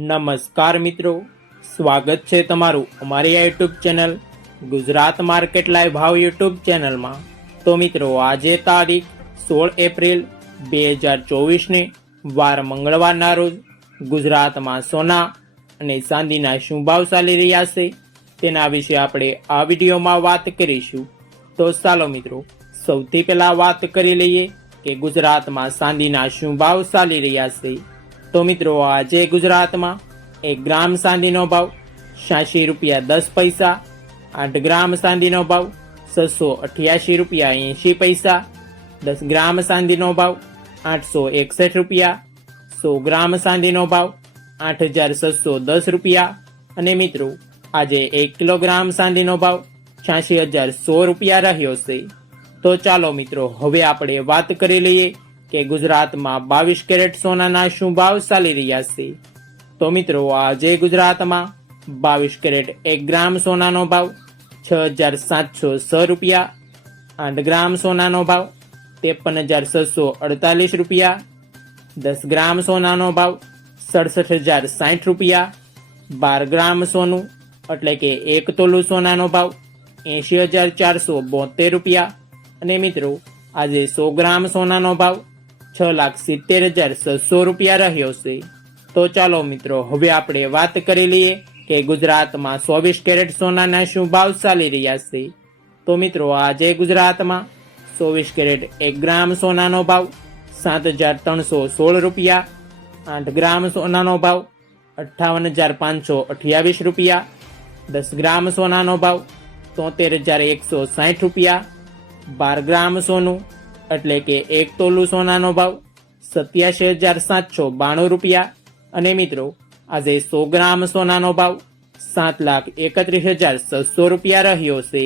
નમસ્કાર મિત્રો, સ્વાગત છે તમારું અમારી આ YouTube channel Gujarat market live ભાવ યુટ્યુબ ચેનલમાં। તો મિત્રો, આજે તારીખ 16 એપ્રિલ 2024 વાર મંગળવારના રોજ ગુજરાતમાં સોના અને ચાંદીના શું ભાવ ચાલી રહ્યા છે તેના વિશે આપણે આ વિડીયોમાં વાત કરીશું। તો ચાલો મિત્રો, સૌથી પહેલા વાત કરી લઈએ કે ગુજરાતમાં ચાંદીના શું ભાવ ચાલી રહ્યા છે। તો મિત્રો, આજે ગુજરાતમાં 1 ગ્રામ ચાંદીનો ભાવ 86 રૂપિયા 10 પૈસા, 8 ગ્રામ ચાંદીનો ભાવ 688 રૂપિયા 80 પૈસા, 10 ગ્રામ ચાંદીનો ભાવ 861 રૂપિયા, 100 ગ્રામ ચાંદીનો ભાવ 8610 રૂપિયા અને મિત્રો, આજે 1 કિલોગ્રામ ચાંદીનો ભાવ 86100 રૂપિયા રહ્યો છે। તો ચાલો મિત્રો, હવે આપણે વાત કરી લઈએ કે ગુજરાતમાં 22 કેરેટ સોનાના શું ભાવ ચાલી રહ્યા છે। તો મિત્રો, આજે ગુજરાતમાં 22 કેરેટ 1 ગ્રામ સોનાનો ભાવ 6706 રૂપિયા, 8 ગ્રામ સોનાનો ભાવ 53648 રૂપિયા, 10 ગ્રામ સોનાનો ભાવ 67060 રૂપિયા, 12 ગ્રામ સોનું એટલે કે 1 તોલું સોનાનો ભાવ 80472 રૂપિયા અને મિત્રો, આજે 100 ગ્રામ સોનાનો ભાવ 6,70,600 રૂપિયા રહ્યો છે। તો ચાલો મિત્રો, હવે આપણે વાત કરી લઈએ કે ગુજરાતમાં 24 કેરેટ સોનાના શું ભાવ ચાલી રહ્યા છે। તો મિત્રો, આજે ગુજરાતમાં 24 કેરેટ 1 ગ્રામ સોનાનો ભાવ 7,316 રૂપિયા, 8 ગ્રામ સોનાનો ભાવ 58,528 રૂપિયા, 10 ગ્રામ સોનાનો ભાવ 73,160 રૂપિયા, 12 ગ્રામ સોનું એટલે કે 1 તોલું સોનાનો ભાવ 87,792 રૂપિયા અને મિત્રો, આજે 100 ગ્રામ સોનાનો ભાવ 7,31,600 રૂપિયા રહ્યો છે।